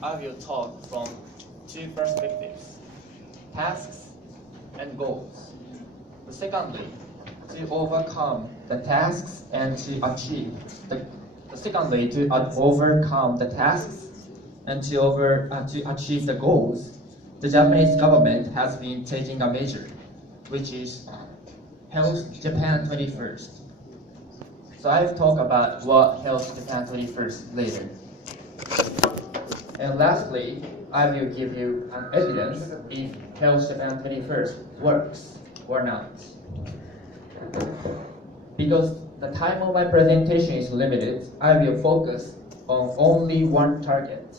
I will talk from two perspectives, tasks and goals. Secondly, to overcome the tasks and to achieve to achieve the goals, the Japanese government has been taking a measure, which is Health Japan 21st. So I'll talk about what Health Japan 21st later. And lastly, I will give you an evidence if Health Japan 21st works or not. Because the time of my presentation is limited, I will focus on only one target,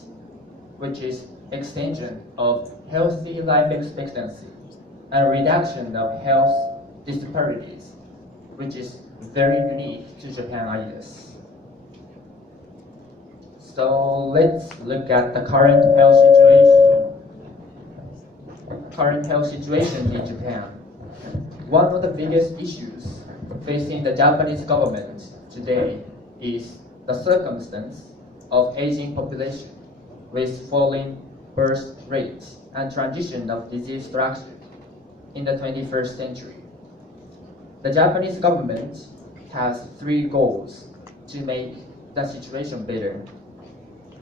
which is extension of healthy life expectancy and reduction of health disparities, which is very unique to Japan, I guess. So let's look at the current health situation in Japan. One of the biggest issues facing the Japanese government today is the circumstance of aging population with falling birth rates and transition of disease structure in the 21st century. The Japanese government has three goals to make the situation better.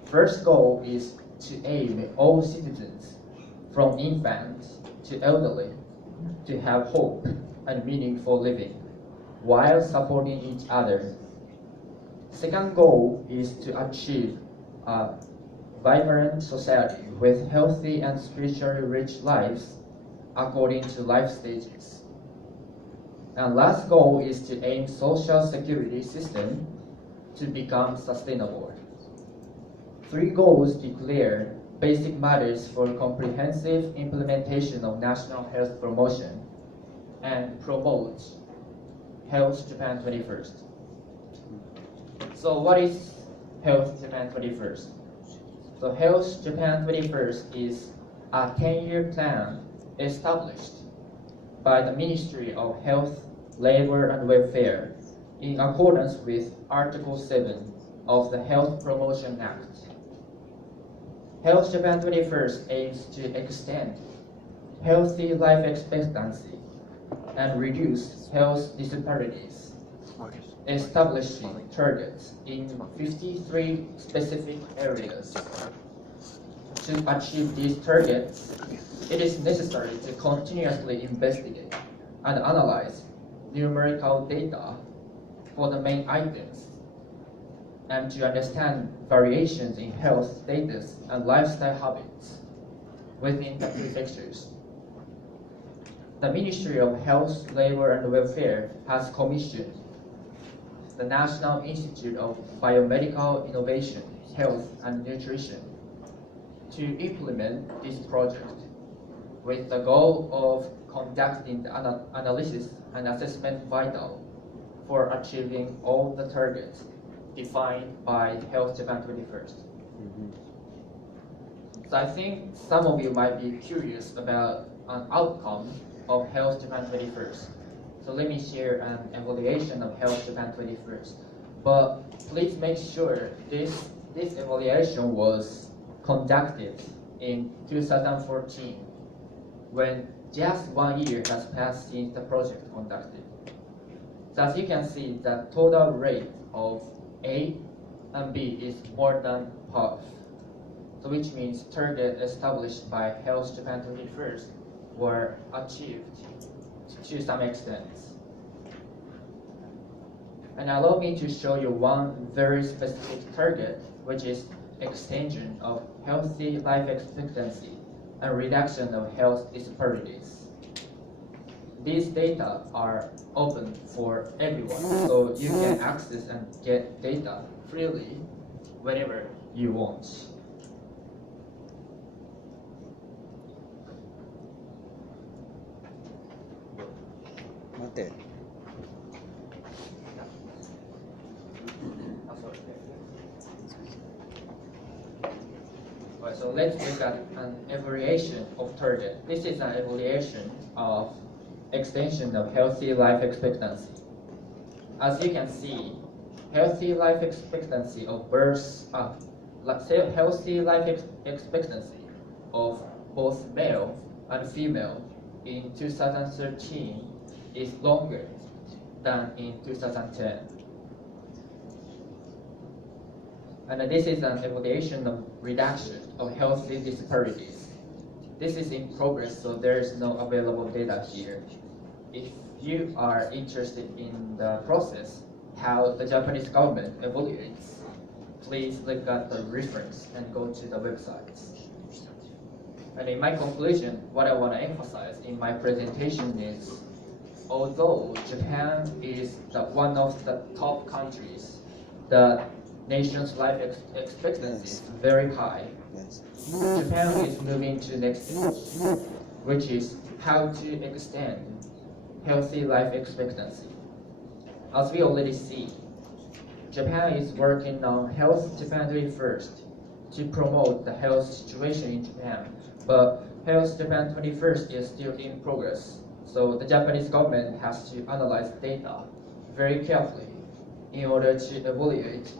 First goal is to aim all citizens, from infant to elderly, to have hope and meaningful living, while supporting each other. Second goal is to achieve a vibrant society with healthy and spiritually rich lives according to life stages. And last goal is to aim social security system to become sustainable. Three goals declare basic matters for comprehensive implementation of national health promotion and promote Health Japan 21st. So what is Health Japan 21st? So Health Japan 21st is a 10-year plan established by the Ministry of Health, Labor and Welfare in accordance with Article 7 of the Health Promotion Act. Health Japan 21st aims to extend healthy life expectancy and reduce health disparities, establishing targets in 53 specific areas. To achieve these targets, it is necessary to continuously investigate and analyze numerical data for the main items and to understand variations in health status and lifestyle habits within the prefectures. The Ministry of Health, Labor and Welfare has commissioned the National Institute of Biomedical Innovation, Health and Nutrition to implement this project with the goal of conducting the analysis and assessment vital for achieving all the targets defined by Health Japan 21st. So I think some of you might be curious about an outcome of Health Japan 21st. So let me share an evaluation of Health Japan 21st. But please make sure this evaluation was conducted in 2014, when just 1 year has passed since the project conducted. So as you can see, the total rate of A and B is more than half. So which means target established by Health Japan 21st were achieved to some extent. And allow me to show you one very specific target, which is extension of healthy life expectancy and reduction of health disparities. These data are open for everyone, so you can access and get data freely whenever you want. So let's look at an evaluation of target. This is an evaluation of extension of healthy life expectancy. As you can see, healthy life expectancy of healthy life expectancy of both male and female in 2013 is longer than in 2010. And this is an evaluation of reduction of healthy disparities. This is in progress, so there is no available data here. If you are interested in the process, how the Japanese government evaluates, please look at the reference and go to the websites. And in my conclusion, what I want to emphasize in my presentation is, although Japan is one of the top countries, the nation's life expectancy is very high. Japan is moving to the next stage, which is how to extend healthy life expectancy. As we already see, Japan is working on Health Japan 21st to promote the health situation in Japan, but Health Japan 21st is still in progress. So the Japanese government has to analyze data very carefully in order to evaluate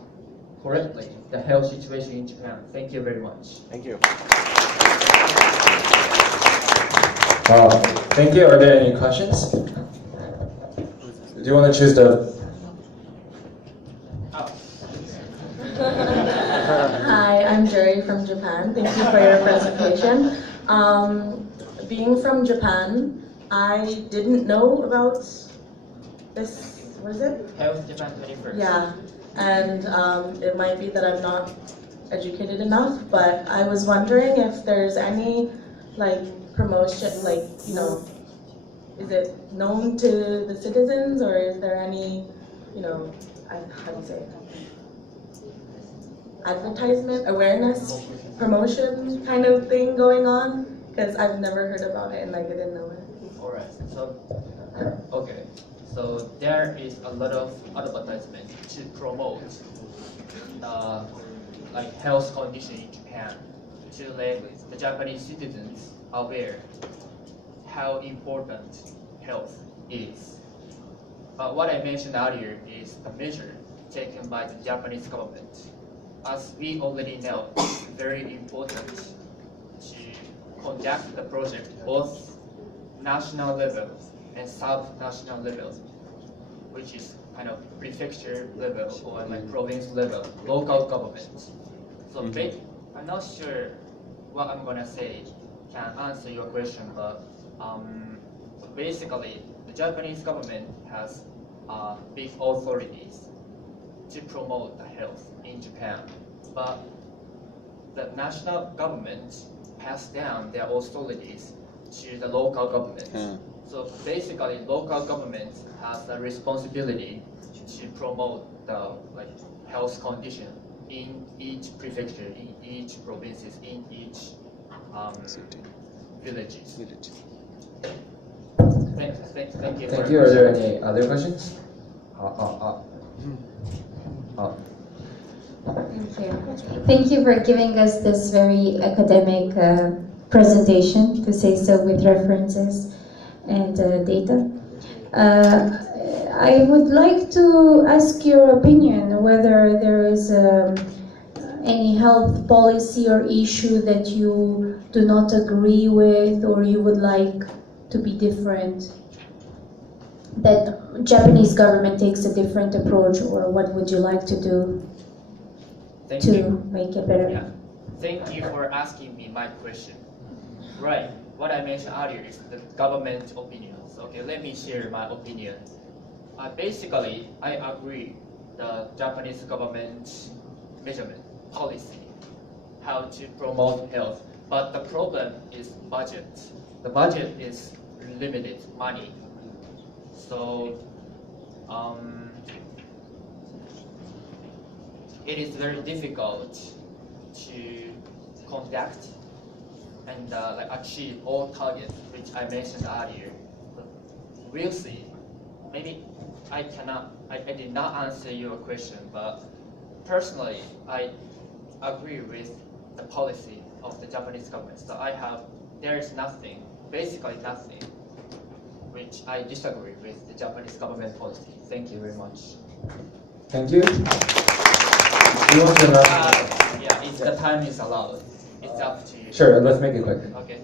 correctly the health situation in Japan. Thank you very much. Thank you. Thank you. Are there any questions? Do you want to choose the... Hi, I'm Jerry from Japan. Thank you for your presentation. Being from Japan, I didn't know about this, what is it? Health Japan 21st. Yeah, and it might be that I'm not educated enough, but I was wondering if there's any promotion, is it known to the citizens, or is there any, how do you say it? Advertisement, awareness, promotion kind of thing going on? Because I've never heard about it and I didn't know it. Alright, so there is a lot of advertisement to promote health condition in Japan, to let the Japanese citizens aware how important health is. What I mentioned earlier is a measure taken by the Japanese government. As we already know, it's very important to conduct the project both national level and sub-national level, which is kind of prefecture level or province level, local government. So I'm not sure what I'm gonna say can answer your question, but basically the Japanese government has big authorities to promote the health in Japan, but the national government passed down their authorities to the local government. So basically, local government has a responsibility to promote the health condition in each prefecture, in each provinces, in each villages. Thank you. Thank you. Are there any other questions? Thank you. Thank you for giving us this very academic presentation, to say so, with references and data. I would like to ask your opinion whether there is any health policy or issue that you do not agree with or you would like to be different, that Japanese government takes a different approach, or what would you like to do to make it better? Yeah. Thank you for asking me my question. Right. What I mentioned earlier is the government opinions. Okay, let me share my opinion. Basically, I agree the Japanese government measurement policy, how to promote health. But the problem is budget. The budget is limited money. So it is very difficult to conduct and achieve all targets which I mentioned earlier. But we'll see. Maybe I did not answer your question, but personally I agree with the policy of the Japanese government. So there is nothing, basically nothing, which I disagree with the Japanese government policy. Thank you very much. Thank you. Do you want to announce? Yeah, if the time is allowed, it's up to you. Sure, let's make it quick. Okay.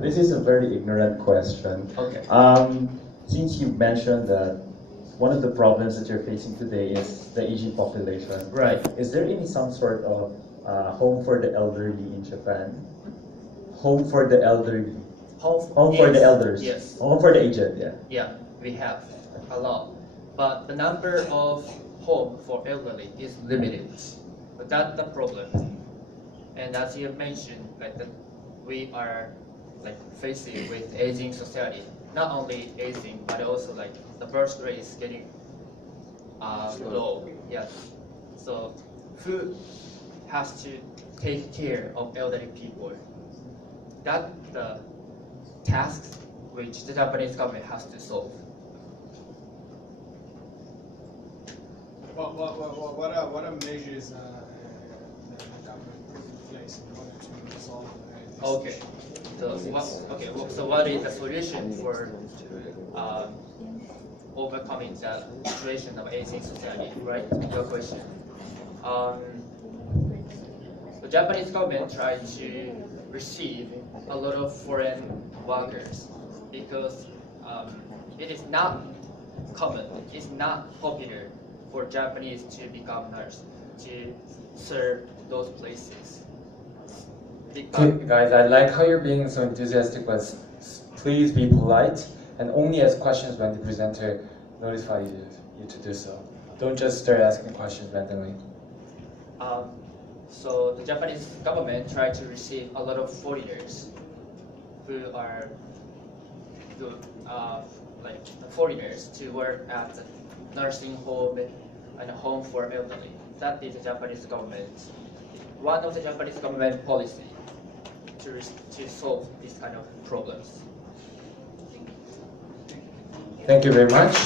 This is a very ignorant question. Okay. Since you mentioned that one of the problems that you're facing today is the aging population, Right. is there any some sort of home for the elderly in Japan? Home for the elderly. Home for the elders. Yes. Home for the aged, yeah. Yeah, we have a lot. But the number of home for elderly is limited. But that's the problem. And as you mentioned, we are facing with aging society. Not only aging, but also the birth rate is getting low. Yes. So who has to take care of elderly people? That's the task which the Japanese government has to solve. What are measures the government put in place in order to resolve this Okay. issue? So what is the solution for overcoming the situation of aging society? Right? Your question. The Japanese government tried to receive a lot of foreign workers because it is not common, it's not popular for Japanese to become nurse, to serve those places. Okay, guys, I like how you're being so enthusiastic, but please be polite and only ask questions when the presenter notifies you to do so. Don't just start asking questions randomly. So the Japanese government tried to receive a lot of foreigners who are foreigners to work at the nursing home and a home for elderly. That is the Japanese government. One of the Japanese government policy to solve these kind of problems. Thank you very much.